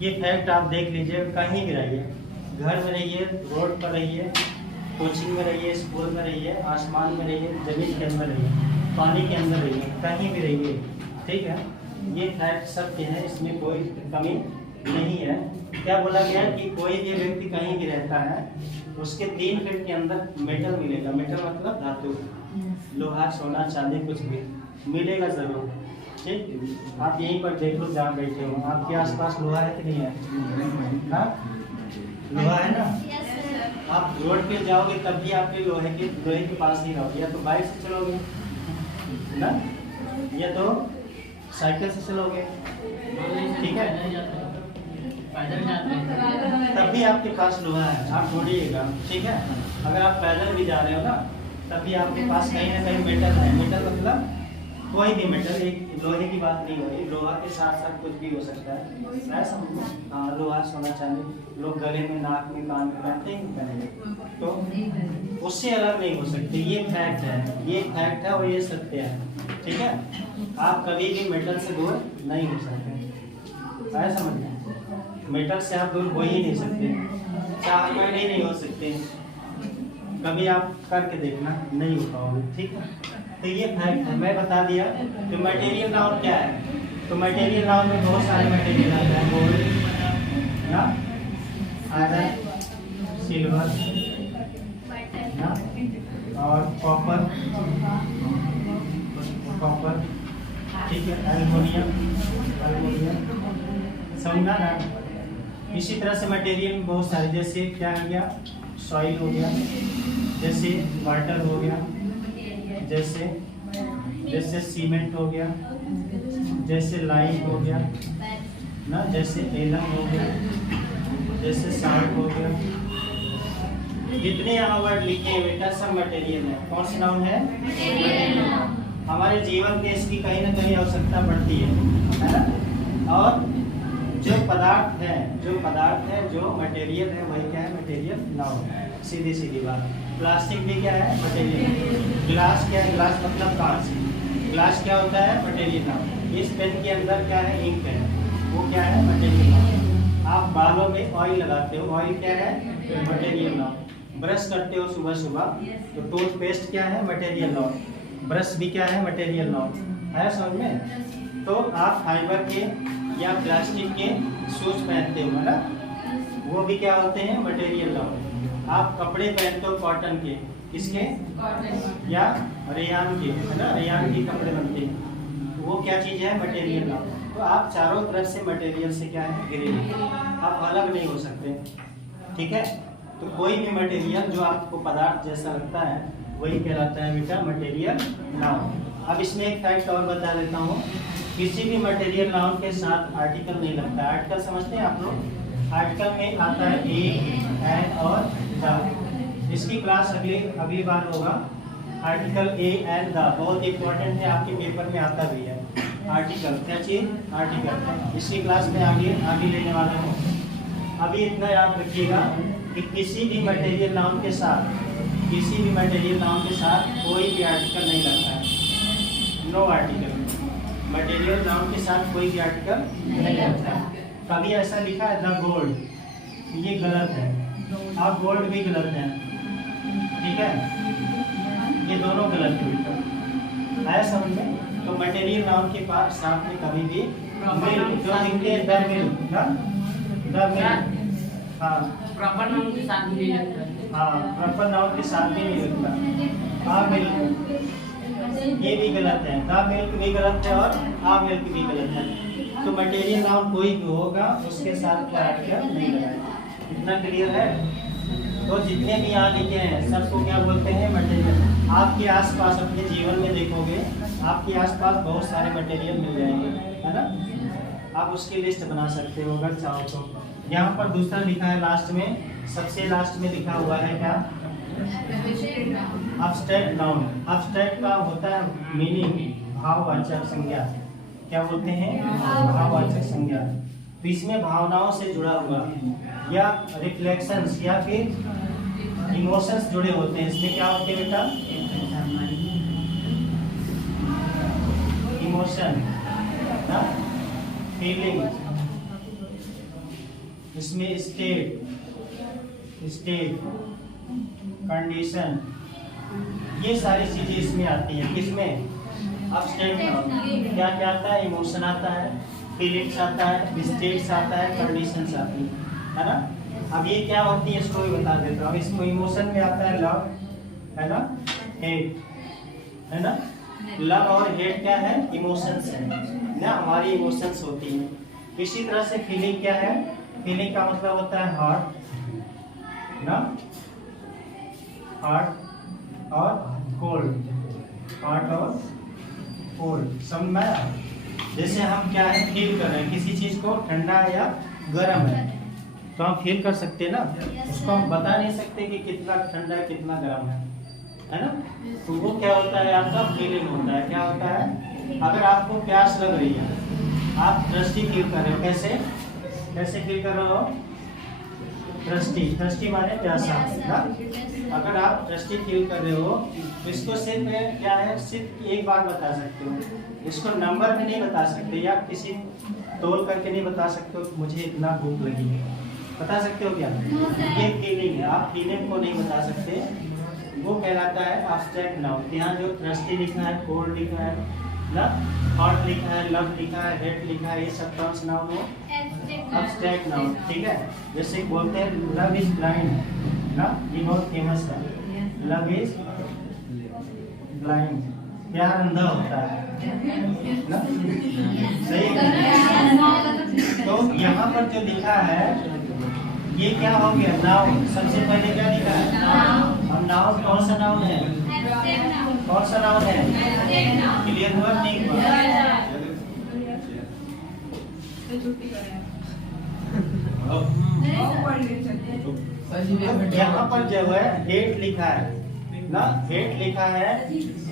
ये फैक्ट आप देख लीजिए, कहीं भी रहिए, घर में रहिए, रोड पर रहिए, कोचिंग में रहिए, स्कूल में रहिए, आसमान में रहिए, जमीन के अंदर रहिए, पानी के अंदर रहिए, कहीं भी रहिए। ठीक है, ये फैक्ट सत्य है, इसमें कोई कमी नहीं है। क्या बोला गया कि कोई भी व्यक्ति कहीं भी रहता है, उसके 3 फीट के अंदर मेटल मिलेगा। मेटल मतलब धातु, लोहा, सोना, चांदी, कुछ भी मिलेगा जरूर। ठीक, आप यहीं पर देख लो जहाँ बैठे हो, आपके आसपास लोहा है कि नहीं है, हाँ लोहा है ना। आप रोड पे जाओगे तब भी आपके लोहे के पास ही रहोगे, या तो बाइक से चलोगे ना, या तो साइकिल से चलोगे, ठीक है, तब भी आपके पास लोहा है, आप ढूंढिएगा। ठीक है, अगर आप पैदल भी जा रहे हो ना, तब भी आपके पास कहीं ना कहीं मेटल है। मेटल मतलब कोई भी मेटल, एक लोहे की बात नहीं हो रही, लोहा के साथ साथ कुछ भी हो सकता है, समझो। हाँ, लोहा, सोना, चांदी लोग गले में, नाक में, कान में पहनते हैं, तो उससे अलग नहीं हो सकते। ये फैक्ट है, ये फैक्ट है और ये सत्य है। ठीक है, आप कभी भी मेटल से दूर नहीं हो सकते, है समझ। मेटल से आप दूर हो ही नहीं सकते, चाह कर ही नहीं हो सकते, कभी आप करके देखना, नहीं हो पाओगे। ठीक है, तो ये फैक्ट है, मैं बता दिया। तो मटेरियल नाउन क्या है, तो मटेरियल नाउन में बहुत सारे मटेरियल आते हैं, गोल्ड ना, आयरन, सिल्वर ना, और कॉपर, ठीक है, एल्युमिनियम, समझा ना। इसी तरह से मटेरियल में बहुत सारे, जैसे क्या हो गया, सॉइल हो गया, जैसे वाटर हो गया, जैसे सीमेंट हो गया, जैसे लाइम हो गया ना, जैसे एलम हो गया, जैसे सांड हो गया। जितने यहाँ वर्ड लिखे हैं बेटा सब मटेरियल है। कौन सा नाउन है? मटेरियल। हमारे जीवन में इसकी कहीं ना कहीं आवश्यकता पड़ती है ना। और जो पदार्थ है, जो मटेरियल है, वही क्या है? Material noun. सीधी सीधी बात। प्लास्टिक भी क्या है? मटेरियल। ग्लास क्या है? ग्लास मतलब कांच। ग्लास क्या होता है? Material noun. इस पेन के अंदर क्या है? इंक है, वो क्या है? Material noun. आप बालों में ऑयल लगाते हो, ऑयल क्या है? Material noun. ब्रश करते हो सुबह सुबह, तो टूथपेस्ट क्या है? Material noun. ब्रश भी क्या है? Material noun. है समझ में? तो आप फाइबर के या प्लास्टिक के शूज पहनते हो, है ना, वो भी क्या होते हैं? Material noun. आप कपड़े पहनते हो कॉटन के, किसके? या रेयान के, है ना, रेयान के कपड़े बनते हैं, वो क्या चीज़ है? Material noun. तो आप चारों तरफ से मटेरियल से क्या है? घिरे हैं, आप अलग नहीं हो सकते। ठीक है? तो कोई भी मटेरियल जो आपको पदार्थ जैसा लगता है वही कहलाता है बेटा मटेरियल नाउन। अब इसमें एक फैक्ट और बता देता हूँ, किसी भी मटेरियल नाउन के साथ आर्टिकल नहीं लगता। आर्टिकल समझते हैं आप लोग? आर्टिकल में आता है ए, एन और द। इसकी क्लास अगली बार होगा। आर्टिकल ए, एन, द बहुत इंपॉर्टेंट है, आपके पेपर में आता भी है। आर्टिकल क्या चीज? आर्टिकल। इसकी क्लास में आगे लेने वाला हूँ। अभी इतना याद रखिएगा कि किसी भी मटेरियल नाउन के साथ कोई भी आर्टिकल नहीं लगता है। No article. मटेरियल नाउन के साथ कोई भी आर्टिकल नहीं लगता है। कभी ऐसा लिखा है द गोल्ड, ये गलत है। आप गोल्ड भी गलत है, ठीक है, ये दोनों गलत है। आया समझ में? तो मटेरियल नाउन के पास साथ में कभी भी मिल्क, जो लिखते हैं द मिल्क, द मिल्क, हाँ, प्रॉपर नाउन के साथ भी लगता है। हाँ, प्रॉपर नाउन के साथ भी नहीं लगता। आ मिल्क, ये भी गलत है। द मिल्क भी गलत है और आ मिल्क भी गलत है। तो मटेरियल नाउन कोई भी होगा उसके साथ क्या आर्टिकल नहीं लगाएगा। इतना क्लियर है? तो जितने भी यहाँ लिखे हैं सबको क्या बोलते हैं? मटेरियल। आपके आसपास अपने जीवन में देखोगे, आपके आसपास बहुत सारे मटेरियल मिल जाएंगे, है ना। आप उसकी लिस्ट बना सकते हो अगर चाहो तो। यहाँ पर दूसरा लिखा है लास्ट में, सबसे लास्ट में लिखा हुआ है क्या? Abstract noun. एब्स्ट्रैक्ट का होता है मीनिंग, भाववाचक संज्ञा। क्या बोलते हैं? भाववाचक संज्ञा। तो इसमें भावनाओं से जुड़ा हुआ या रिफ्लेक्शंस या फिर इमोशंस जुड़े होते हैं। इसमें क्या होते हैं बेटा? इमोशन, फीलिंग, इसमें स्टेट, कंडीशन, ये सारी चीजें इसमें आती हैं। किसमें? Abstract noun. क्या क्या आता है? इमोशन आता है, फीलिंग्स आता है, स्टेट्स आता है, कंडीशंस आती है ना। अब ये क्या होती है इसको भी बता देता हूँ। अब इसको इमोशन में आता है लव, है ना, हेट, है ना। लव और हेट क्या है? इमोशंस है ना, हमारी इमोशंस होती हैं। इसी तरह से फीलिंग क्या है? फीलिंग का मतलब होता है हार्ट ना, हार्ट और कोल्ड, हार्ट और कोल्ड, समझ में आया? जैसे हम क्या है फील कर रहे हैं किसी चीज को, ठंडा है या गर्म है, तो हम फील कर सकते हैं ना। उसको हम बता नहीं सकते कि कितना ठंडा है कितना गर्म है ना। तो वो क्या होता है? आपका फीलिंग होता है। क्या होता है? अगर आपको प्यास लग रही है, आप थर्स्टी फील कर रहे हो, कैसे फील कर रहे हो? थर्स्टी माने प्यासा ना। अगर आप थर्स्टी फील कर रहे हो तो इसको सिर्फ क्या है, सिर्फ एक बार बता सकते हो, इसको नंबर में नहीं बता सकते या किसी तोल करके नहीं बता सकते हो मुझे इतना भूख लगी है। बता सकते हो क्या? ये फीलिंग है, आप फीलिंग को नहीं बता सकते, वो कहलाता है एब्स्ट्रैक्ट नाउन। यहाँ जो थर्स्टी लिखा है, कोल्ड लिखा है ना, हॉट लिखा है, लव लिखा है, हेट लिखा है, ये सब कौन सा नाउन हो? Abstract noun. ठीक है, जैसे बोलते हैं लव इज ब्लाइंड ना, ये बहुत फेमस है, लव इज ब्लाइंड, प्यार अंधा होता है ना, सही है। तो यहाँ पर जो लिखा है ये क्या हो गया? नाउन। सबसे पहले क्या लिखा है? अब नाउन कौन सा नाउन है? कौन सा नाउन है? क्लियर हुआ नहीं हुआ? यहाँ पर जो है हेट लिखा है ना, हेट लिखा है,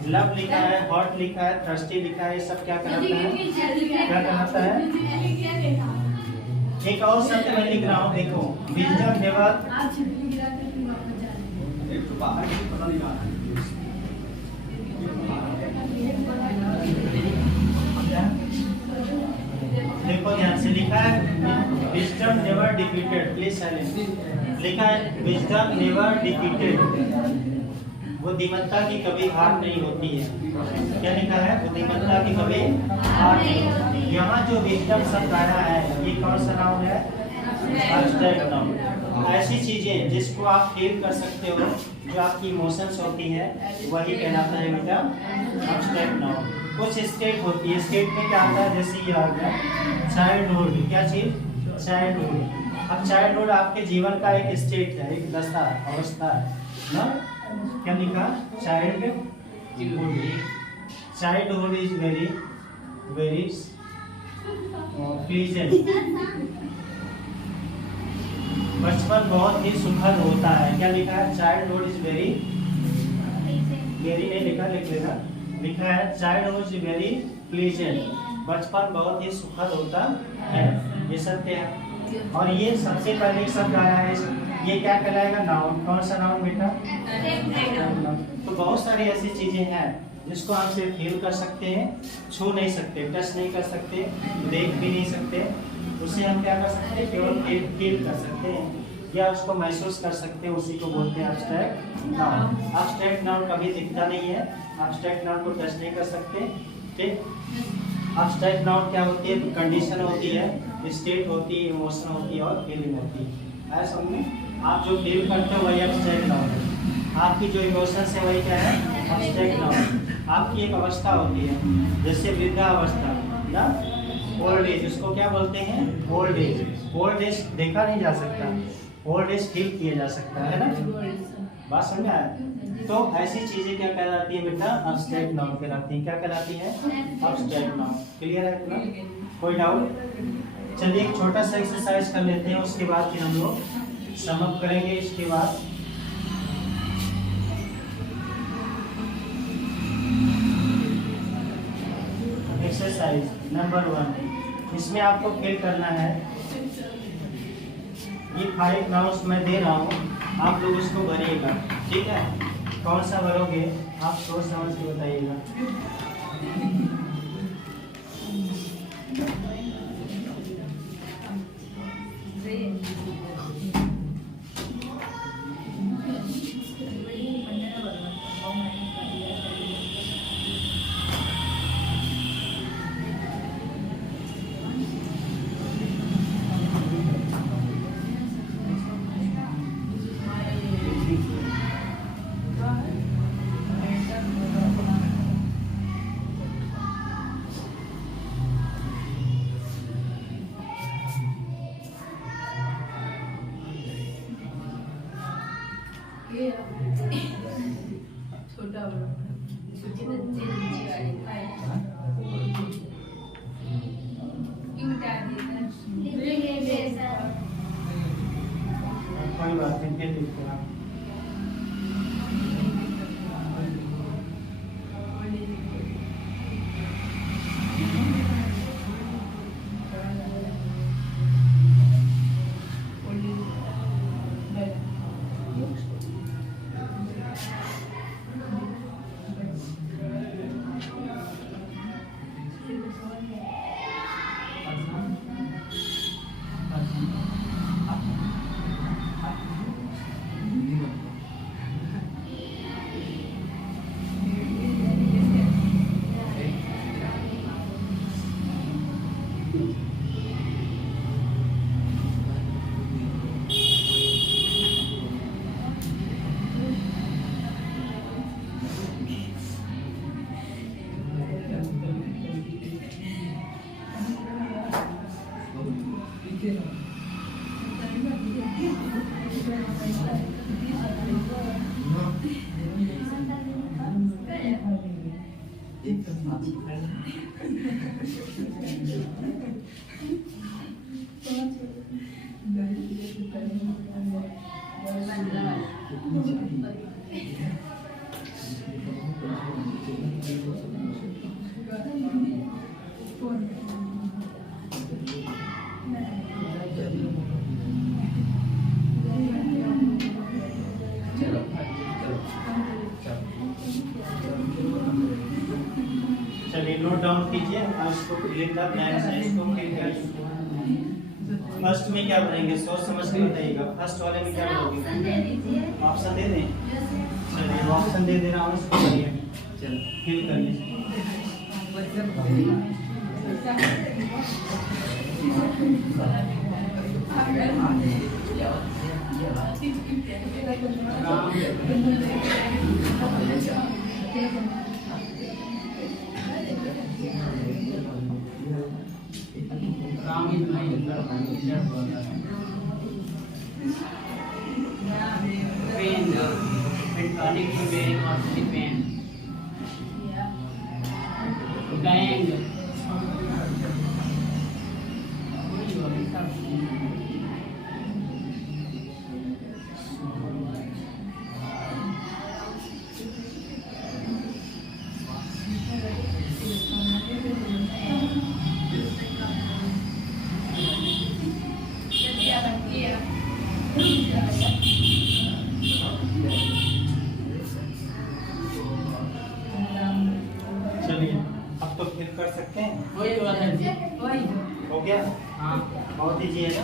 लव लिखा है, हॉट लिखा है, थर्स्टी लिखा है, ये सब क्या कहलाता है? क्या कहलाता है? एक और शब्द मैं लिख रहा हूँ, देखो, विजडम नेवर। देखो ध्यान से लिखा है, wisdom never defeated. Please silent. लिखा है विजडम नेवर डिफीटेड। बुद्धिमत्ता की कभी हार नहीं होती है। क्या लिखा है? बुद्धिमत्ता की कभी हार नहीं होती। यहाँ जो विजडम शब्द आया है, ये कौन सा नाउन है? Abstract noun. ऐसी चीजें जिसको आप फील कर सकते हो, जो आपकी इमोशंस होती है, वही कहलाता है बेटा एब्स्ट्रैक्ट नाउन। कुछ स्टेट होती है, स्टेट में क्या आता है? जैसे ये आ गया चाइल्डहुड। क्या चीज? चाइल्डहुड। अब चाइल्डहुड आपके जीवन का एक स्टेट है, एक दशा, अवस्था है ना। क्या लिखा? Childhood. Childhood is very very pleasant. बचपन बहुत ही सुखद होता है। क्या लिखा है? चाइल्डहुड इज वेरी वेरी नहीं लिखा, लिख लेना। लिखा है चाइल्डहुड इज वेरी प्लीजेंट। बचपन बहुत ही सुखद होता है, ये सत्य है। और ये सबसे पहले शब्द आया है, ये क्या कहलाएगा? नाउन। कौन सा नाउन बेटा? तो बहुत सारी ऐसी चीजें हैं जिसको आप सिर्फ फील कर सकते हैं, छू नहीं सकते, टच नहीं कर सकते, देख भी नहीं सकते। उसे हम क्या कर सकते हैं? केवल फील कर सकते हैं या उसको महसूस कर सकते हैं। उसी को बोलते हैं एब्स्ट्रैक्ट नाउन। एब्स्ट्रैक्ट नाउन कभी दिखता नहीं है, एब्स्ट्रैक्ट नाउन को टच नहीं कर सकते। ठीक, एब्स्ट्रैक्ट नाउन क्या होती है? कंडीशन होती है, स्टेट होती है, इमोशन होती है और फीलिंग होती है। ऐसा समझे? आप जो फील करते हो वही एब्स्ट्रैक्ट नाउन है। आपकी जो इमोशंस है वही क्या है? Abstract noun. आपकी एक अवस्था होती है, जैसे वृद्धावस्था ना, ओल्ड एज, उसको क्या बोलते हैं? Old age. ओल्ड एज देखा नहीं जा सकता, ओल्ड एज फील किया जा सकता है ना। बात समझ में आया? तो ऐसी चीजें क्या कहलाती है बेटा? एब्स्ट्रैक्ट नाउन कहलाती है। क्या कहलाती है? Abstract noun. क्लियर है इतना? कोई डाउट? चलिए एक छोटा सा एक्सरसाइज कर लेते हैं, उसके बाद फिर हम लोग सम अप करेंगे। इसके बाद एक्सरसाइज नंबर 1, इसमें आपको फिल करना है। ये 5 नाउन्स मैं दे रहा हूँ, आप लोग उसको भरिएगा। ठीक है? कौन सा भरोगे आप सोच समझ के बताइएगा। छोटा कोई बात नहीं, फिर लिखते हैं। चलिए नोट डाउन कीजिए और इसको लिख कर ध्यान से इसको फिल करिए। फर्स्ट में क्या भरेंगे, सोच समझ के बताइएगा। फर्स्ट वाले में क्या भरोगे, ऑप्शन दे दें। चलिए ऑप्शन दे रहा हूँ, इसको करिए। चलो फिल करिए। Ram is my pen Pentonic very costly pen gang चलिए अब तो फिल कर सकते हैं। वही वाला जी हो गया? हाँ बहुत ईजी है ना,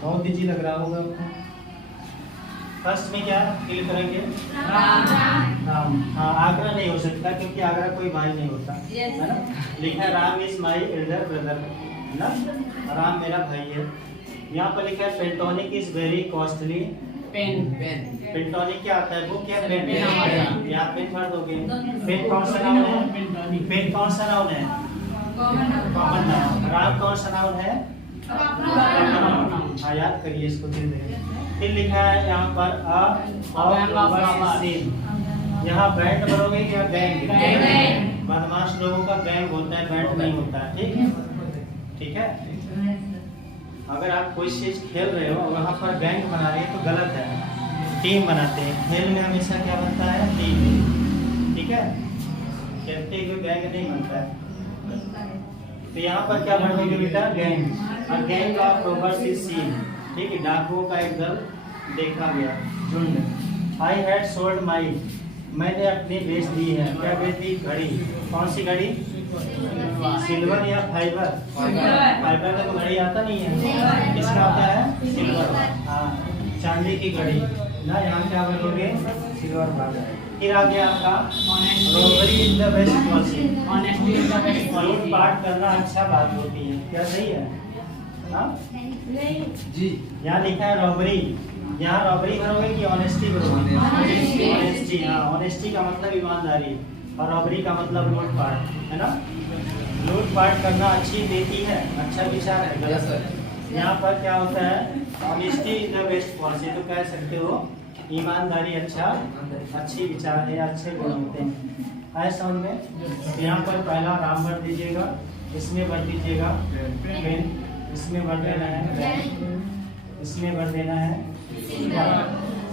बहुत ईजी लग रहा होगा आपको। फर्स्ट में क्या फिल करेंगे, राम राम। हाँ आगरा नहीं हो सकता क्योंकि आगरा कोई भाई नहीं होता है ना। लिखा है Ram is my elder brother, है ना, राम मेरा भाई है। यहाँ पर लिखा है Pentonic is very costly pen Pentonic क्या आता है, वो क्या पेन पेन हमारा। यहाँ पेन भर दोगे। पेन कौन सा नाउन है, पेन कौन सा नाउन है, कॉमन नाउन। राम कौन सा नाउन है, हाँ याद करिए इसको धीरे। फिर लिखा है यहाँ पर यहाँ बैंड भरोगे या गैंग, बदमाश लोगों का गैंग होता है, बैंड नहीं होता है। ठीक है, ठीक है। अगर आप कोई चीज खेल रहे हो और वहाँ पर गैंग बना रहे हैं तो गलत है। टीम बनाते हैं, खेल में हमेशा क्या बनता है, टीम। ठीक है, खेलते हुए गैंग नहीं बनता है। तो यहाँ पर क्या भरोगे बेटा, गैंग। और gang of robbers is seen, ठीक है, डाकुओं का एक दल देखा गया, झुंड। आई हैड सोल्ड माई, मैंने अपनी बेच दी है। क्या बेच दी, घड़ी। कौन सी घड़ी, सिल्वर या फाइबर, फाइबर का तो घड़ी आता नहीं है, किसका आता है, सिल्वर। हाँ चांदी की घड़ी ना, यहाँ क्या भरोगे, सिल्वर भाग। फिर आ गया आपका robbery is the best policy, honesty is the best लूट पाट करना अच्छा बात होती है, क्या सही है, हाँ जी। यहाँ लिखा है रॉबरी, यहाँ रॉबरी भरोगे कि ऑनेस्टी भरोगे, ऑनेस्टी। हाँ ऑनेस्टी का मतलब ईमानदारी और रॉबरी का मतलब लूट पाट, है ना। लूट पाट करना अच्छी देती है, अच्छा विचार है, गलत है। यहाँ पर क्या होता है, honesty is the best policy, तो कह सकते हो ईमानदारी अच्छा, अच्छी विचार है, अच्छे गुण होते हैं। आए समझ में। यहाँ पर पहला राम भर दीजिएगा, इसमें भर दीजिएगा पेन, इसमें भर देना है, इसमें भर देना है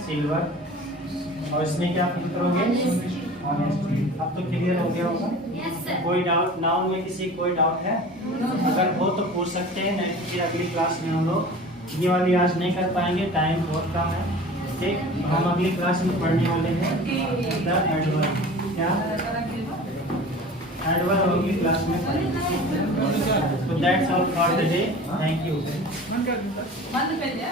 सिल्वर, और इसमें क्या फिल करोगे, ऑनेस्टी। अब तो क्लियर हो गया होगा। कोई डाउट, नाउन में किसी कोई डाउट है, अगर हो तो पूछ सकते हैं, नहीं तो फिर अगली क्लास में हम लोग ये वाली आज नहीं कर पाएंगे, टाइम बहुत कम है। ठीक, हम अगली क्लास में पढ़ने वाले हैं द एडवर्ब। क्या एडवर्ब अगली क्लास में पढ़ेंगे। तो that's all for the day, thank you. बंद कर दिया।